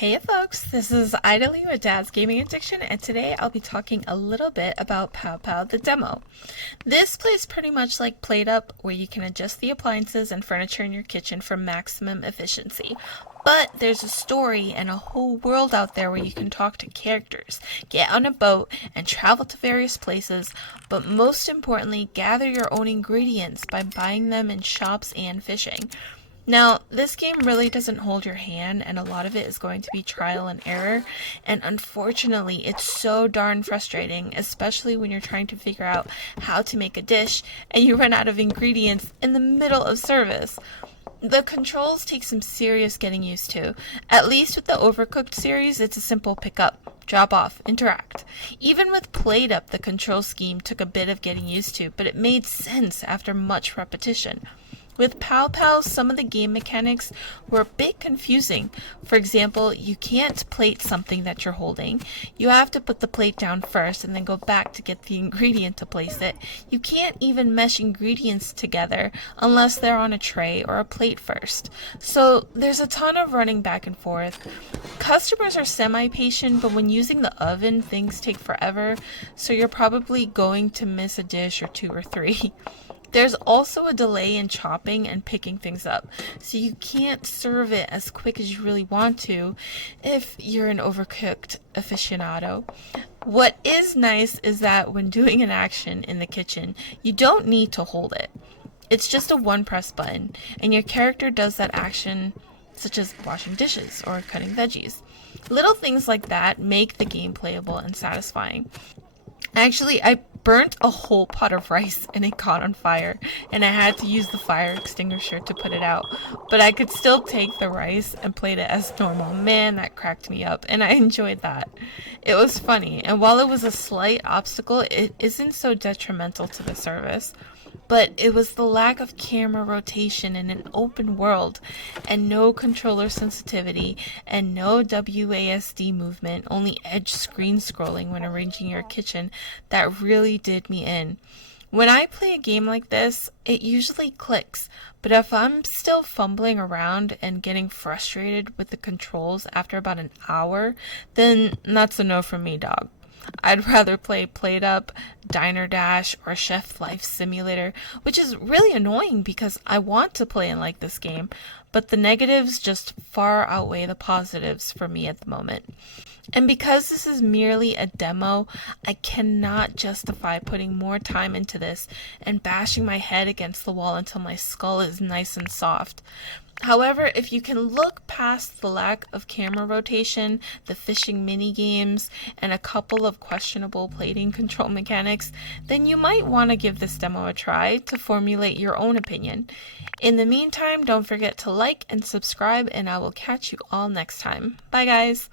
Hey folks, this is Aidalee with Dad's Gaming Addiction, and today I'll be talking a little bit about PaoPao the demo. This plays pretty much like PlateUp, where you can adjust the appliances and furniture in your kitchen for maximum efficiency. But there's a story and a whole world out there where you can talk to characters, get on a boat, and travel to various places, but most importantly, gather your own ingredients by buying them in shops and fishing. Now, this game really doesn't hold your hand, and a lot of it is going to be trial and error, and unfortunately, it's so darn frustrating, especially when you're trying to figure out how to make a dish and you run out of ingredients in the middle of service. The controls take some serious getting used to. At least with the Overcooked series, it's a simple pick up, drop off, interact. Even with PlateUp, the control scheme took a bit of getting used to, but it made sense after much repetition. With PaoPao, some of the game mechanics were a bit confusing. For example, you can't plate something that you're holding. You have to put the plate down first and then go back to get the ingredient to place it. You can't even mesh ingredients together unless they're on a tray or a plate first. So there's a ton of running back and forth. Customers are semi-patient, but when using the oven, things take forever, so you're probably going to miss a dish or two or three. There's also a delay in chopping and picking things up, so you can't serve it as quick as you really want to if you're an overcooked aficionado. What is nice is that when doing an action in the kitchen, you don't need to hold it. It's just a one press button, and your character does that action, such as washing dishes or cutting veggies. Little things like that make the game playable and satisfying. Actually, I burnt a whole pot of rice and it caught on fire, and I had to use the fire extinguisher to put it out. But I could still take the rice and plate it as normal. Man, that cracked me up, and I enjoyed that. It was funny, and while it was a slight obstacle, it isn't so detrimental to the service. But it was the lack of camera rotation in an open world, and no controller sensitivity, and no WASD movement, only edge screen scrolling when arranging your kitchen, that really did me in. When I play a game like this, it usually clicks, but if I'm still fumbling around and getting frustrated with the controls after about an hour, then that's a no from me, dog. I'd rather play PlateUp, Diner Dash, or Chef Life Simulator, which is really annoying because I want to play and like this game, but the negatives just far outweigh the positives for me at the moment. And because this is merely a demo, I cannot justify putting more time into this and bashing my head against the wall until my skull is nice and soft. However, if you can look past the lack of camera rotation, the fishing mini games, and a couple of questionable plating control mechanics, then you might want to give this demo a try to formulate your own opinion. In the meantime, don't forget to like and subscribe, and I will catch you all next time. Bye guys!